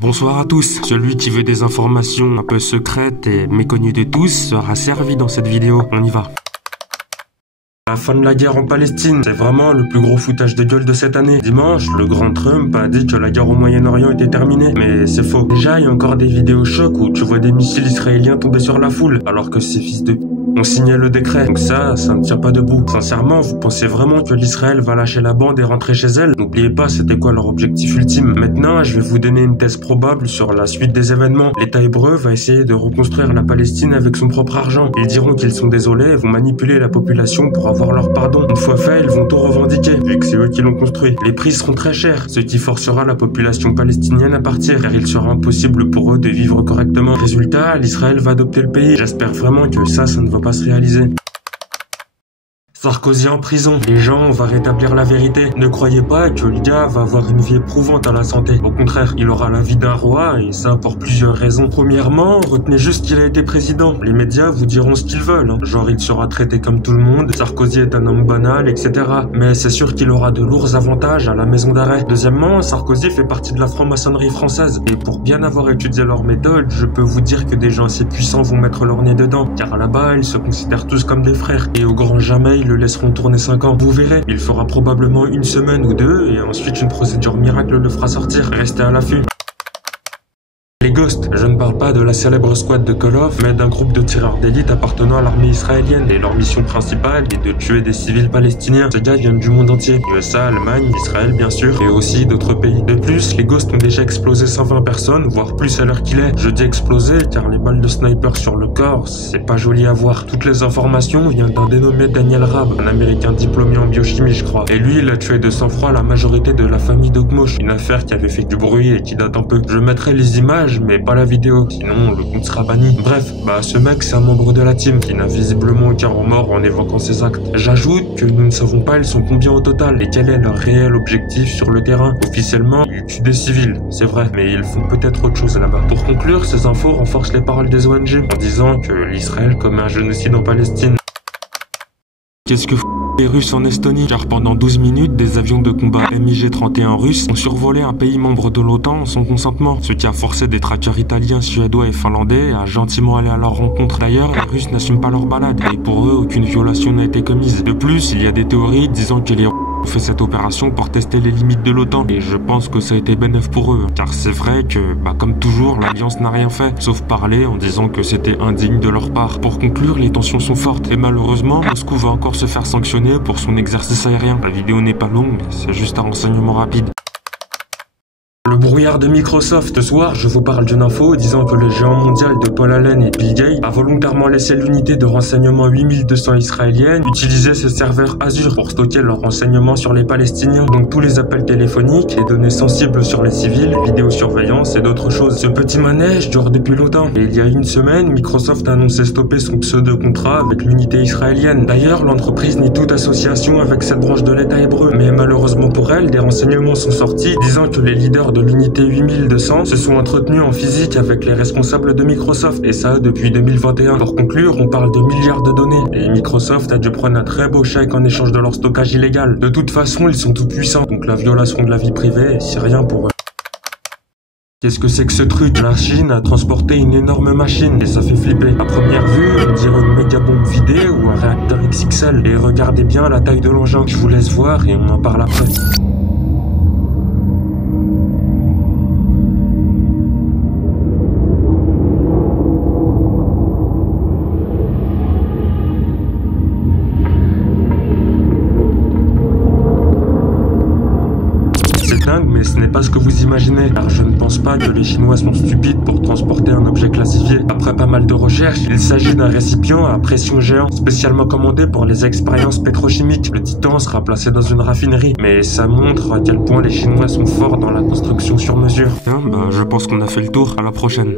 Bonsoir à tous. Celui qui veut des informations un peu secrètes et méconnues de tous sera servi dans cette vidéo. On y va. La fin de la guerre en Palestine, c'est vraiment le plus gros foutage de gueule de cette année. Dimanche, le grand Trump a dit que la guerre au Moyen-Orient était terminée, mais c'est faux. Déjà, il y a encore des vidéos chocs où tu vois des missiles israéliens tomber sur la foule, alors que ces fils de ont signé le décret. Donc ça ne tient pas debout. Sincèrement, vous pensez vraiment que l'Israël va lâcher la bande et rentrer chez elle? N'oubliez pas, c'était quoi leur objectif ultime. Maintenant, je vais vous donner une thèse probable sur la suite des événements. L'État hébreu va essayer de reconstruire la Palestine avec son propre argent. Ils diront qu'ils sont désolés et vont manipuler la population pour avoir leur pardon. Une fois fait, ils vont tout revendiquer, vu que c'est eux qui l'ont construit. Les prix seront très chers, ce qui forcera la population palestinienne à partir, car il sera impossible pour eux de vivre correctement. Résultat, l'Israël va adopter le pays. J'espère vraiment que ça ne va pas se réaliser. Sarkozy en prison. Les gens, on va rétablir la vérité. Ne croyez pas que le gars va avoir une vie éprouvante à la santé. Au contraire, il aura la vie d'un roi, et ça pour plusieurs raisons. Premièrement, retenez juste qu'il a été président. Les médias vous diront ce qu'ils veulent. Genre, il sera traité comme tout le monde, Sarkozy est un homme banal, etc. Mais c'est sûr qu'il aura de lourds avantages à la maison d'arrêt. Deuxièmement, Sarkozy fait partie de la franc-maçonnerie française. Et pour bien avoir étudié leur méthode, je peux vous dire que des gens assez puissants vont mettre leur nez dedans. Car là-bas, ils se considèrent tous comme des frères. Et au grand jamais, ils le laisseront tourner 5 ans. Vous verrez, il fera probablement une semaine ou deux et ensuite une procédure miracle le fera sortir. Restez à l'affût. Les Ghosts, je ne parle pas de la célèbre squad de Call of, mais d'un groupe de tireurs d'élite appartenant à l'armée israélienne. Et leur mission principale est de tuer des civils palestiniens. Ces gars viennent du monde entier. USA, Allemagne, Israël bien sûr, et aussi d'autres pays. De plus, les Ghosts ont déjà explosé 120 personnes, voire plus à l'heure qu'il est. Je dis exploser car les balles de sniper sur le corps, c'est pas joli à voir. Toutes les informations viennent d'un dénommé Daniel Raab, un américain diplômé en biochimie je crois. Et lui, il a tué de sang-froid la majorité de la famille d'Ogmosh, une affaire qui avait fait du bruit et qui date un peu. Je mettrai les images mais pas la vidéo, sinon le compte sera banni. Bref, ce mec c'est un membre de la team qui n'a visiblement aucun remords en évoquant ses actes. J'ajoute que nous ne savons pas ils sont combien au total et quel est leur réel objectif sur le terrain. Officiellement, ils tuent des civils, c'est vrai, mais ils font peut-être autre chose là-bas. Pour conclure, ces infos renforcent les paroles des ONG en disant que l'Israël commet un génocide en Palestine. Qu'est-ce que les Russes en Estonie? Car pendant 12 minutes, des avions de combat MiG-31 russes ont survolé un pays membre de l'OTAN sans consentement, ce qui a forcé des trackers italiens, suédois et finlandais à gentiment aller à leur rencontre. D'ailleurs, les Russes n'assument pas leur balade, et pour eux, aucune violation n'a été commise. De plus, il y a des théories disant que les ont fait cette opération pour tester les limites de l'OTAN, et je pense que ça a été bénéf pour eux, car c'est vrai que, comme toujours, l'Alliance n'a rien fait, sauf parler en disant que c'était indigne de leur part. Pour conclure, les tensions sont fortes, et malheureusement, Moscou va encore se faire sanctionner pour son exercice aérien. La vidéo n'est pas longue, mais c'est juste un renseignement rapide. Le brouillard de Microsoft. Ce soir, je vous parle d'une info disant que le géant mondial de Paul Allen et Bill Gates a volontairement laissé l'unité de renseignement 8200 israélienne utiliser ses serveurs Azure pour stocker leurs renseignements sur les Palestiniens. Donc tous les appels téléphoniques, les données sensibles sur les civils, vidéosurveillance et d'autres choses. Ce petit manège dure depuis longtemps. Et il y a une semaine, Microsoft a annoncé stopper son pseudo-contrat avec l'unité israélienne. D'ailleurs, l'entreprise nie toute association avec cette branche de l'État hébreu. Mais malheureusement pour elle, des renseignements sont sortis disant que les leaders de l'unité 8200 se sont entretenus en physique avec les responsables de Microsoft, et ça depuis 2021. Pour conclure, on parle de milliards de données, et Microsoft a dû prendre un très beau chèque en échange de leur stockage illégal. De toute façon, ils sont tout puissants, donc la violation de la vie privée, c'est rien pour eux. Qu'est-ce que c'est que ce truc? La Chine a transporté une énorme machine et ça fait flipper. À première vue, on dirait une méga bombe vidée ou un réacteur XXL. Et regardez bien la taille de l'engin. Je vous laisse voir et on en parle après. Mais ce n'est pas ce que vous imaginez, car je ne pense pas que les Chinois sont stupides pour transporter un objet classifié. Après pas mal de recherches, il s'agit d'un récipient à pression géant, spécialement commandé pour les expériences pétrochimiques. Le Titan sera placé dans une raffinerie, mais ça montre à quel point les Chinois sont forts dans la construction sur mesure. Je pense qu'on a fait le tour, à la prochaine.